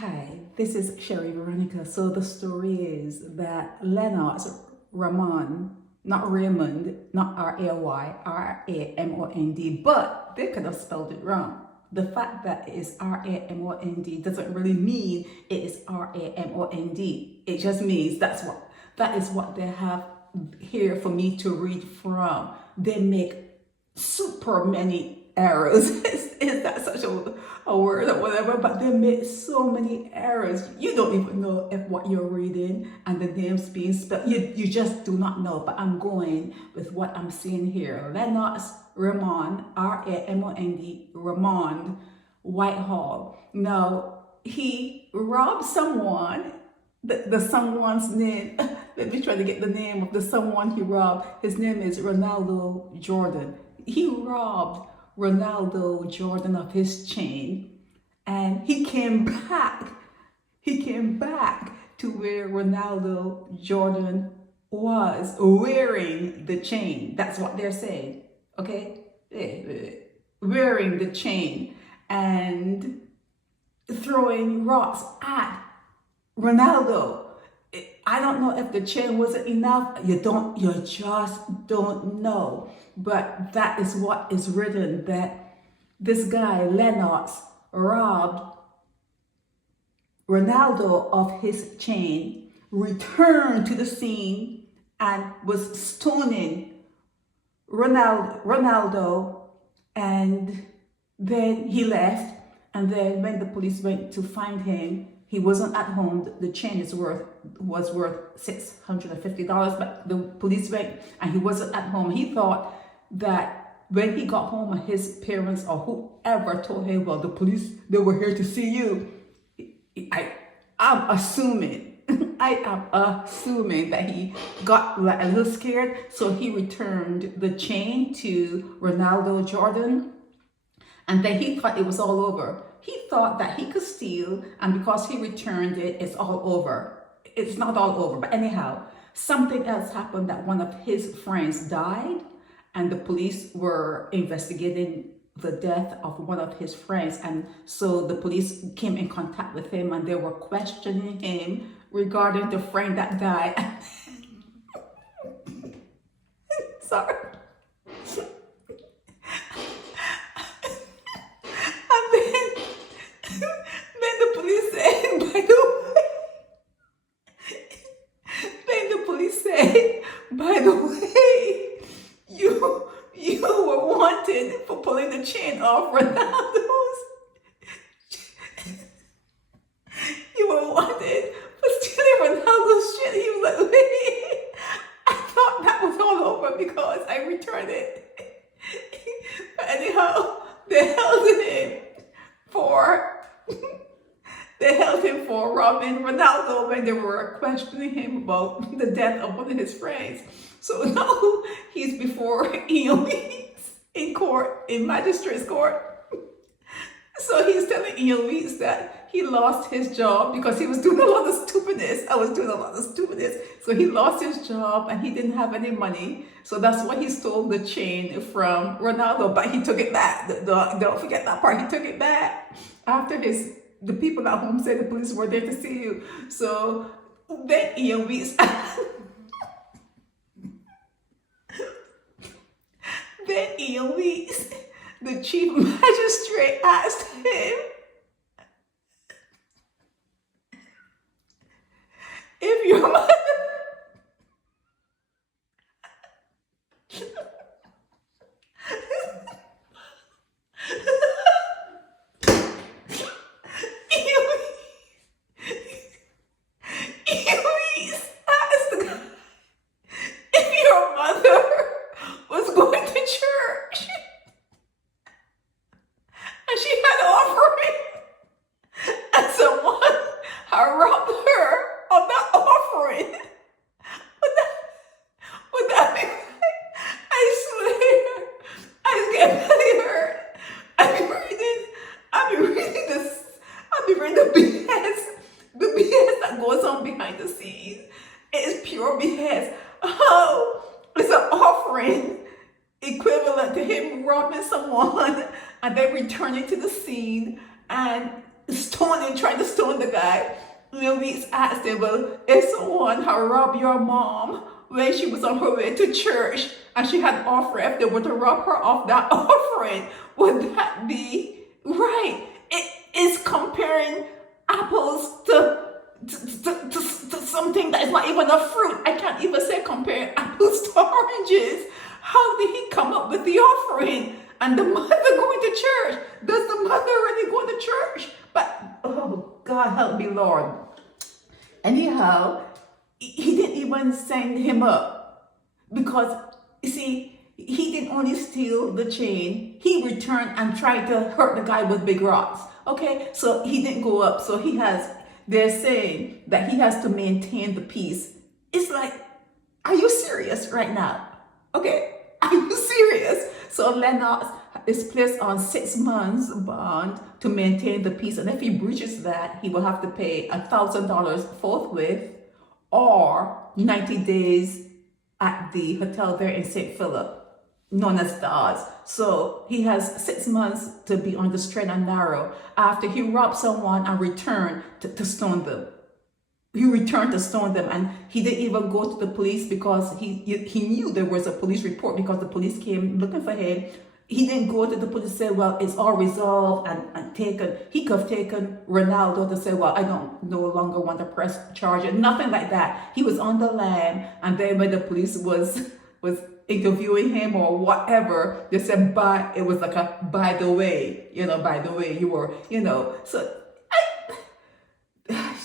Hi, this is Sherry Veronica. So the story is that Lennox, Ramond, not Raymond, not R-A-Y, R-A-M-O-N-D, but they could have spelled it wrong. The fact that it is R-A-M-O-N-D doesn't really mean it is R-A-M-O-N-D. It just means that is what they have here for me to read from. They make super many errors. Is that such a word or whatever? But they make so many errors. You don't even know if what you're reading and the names being spelled. You just do not know. But I'm going with what I'm seeing here. Lennox, Ramond, R-A-M-O-N-D, Ramond, Whitehall. Now, he robbed someone. The someone's name, let me try to get the name of the someone he robbed. His name is Renaldo Jordan. He robbed Renaldo Jordan of his chain, and he came back to where Renaldo Jordan was wearing the chain. That's what they're saying, okay? Wearing the chain and throwing rocks at Renaldo. I don't know if the chain wasn't enough. You just don't know. But that is what is written, that this guy, Lennox, robbed Renaldo of his chain, returned to the scene, and was stoning Renaldo, and then he left. And then when the police went to find him, he wasn't at home. The chain was worth $650, but the police went and he wasn't at home. He thought that when he got home, his parents or whoever told him, well, the police, they were here to see you. I'm assuming that he got like a little scared. So he returned the chain to Renaldo Jordan. And then he thought it was all over. He thought that he could steal, and because he returned it, it's all over. It's not all over, but anyhow, something else happened, that one of his friends died, and the police were investigating the death of one of his friends. And so the police came in contact with him, and they were questioning him regarding the friend that died. Sorry. By the way, you were wanted for pulling the chain off Renaldo's. You were wanted for stealing Renaldo's chain. He was like, wait, I thought that was all over because I returned it. But anyhow, they held him for robbing Renaldo when they were questioning him about the death of one of his friends. So now he's before Ian Weeks in court, in magistrate's court. So he's telling Ian Weeks that he lost his job because he was doing a lot of stupidness. I was doing a lot of stupidness. So he lost his job and he didn't have any money. So that's why he stole the chain from Renaldo, but he took it back. Don't forget that part. He took it back after the people at home said the police were there to see you. So then Ian Weeks, the chief magistrate, asked him if your mother was going to church and she had an offering and someone had robbed her of that offering. Would that be right? I swear, I get really hurt. I've been reading the BS that goes on behind the scenes. It is pure BS. How is an offering equivalent to him robbing someone and then returning to the scene and stoning, trying to stone the guy. Louise asked him, well, if someone had robbed your mom when she was on her way to church and she had offering, if they were to rob her of that offering, would that be right? It is comparing apples to something that is not even a fruit. I can't even say comparing apples to oranges. How did he come up with the offering? And the mother going to church. Does the mother really go to church? But, oh, God help me, Lord. Anyhow, he didn't even send him up. Because, you see, he didn't only steal the chain. He returned and tried to hurt the guy with big rocks. Okay, so he didn't go up. So they're saying that he has to maintain the peace. It's like, are you serious right now? Okay, are you serious? So Lennox is placed on 6 months bond to maintain the peace. And if he breaches that, he will have to pay $1,000 forthwith or 90 days at the hotel there in St. Philip, known as Stars. So he has 6 months to be on the straight and narrow after he robbed someone and returned to stone them. He returned to stone them, and he didn't even go to the police because he knew there was a police report because the police came looking for him. He didn't go to the police and say, well, it's all resolved and taken. He could have taken Renaldo to say, well, I don't no longer want to press charges. Nothing like that. He was on the lam, and then when the police was interviewing him or whatever, they said, it was like a, by the way, you were, so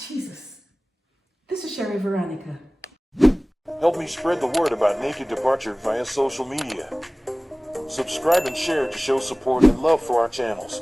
Jesus. This is Sherry Veronica. Help me spread the word about Naked Departure via social media. Subscribe and share to show support and love for our channels.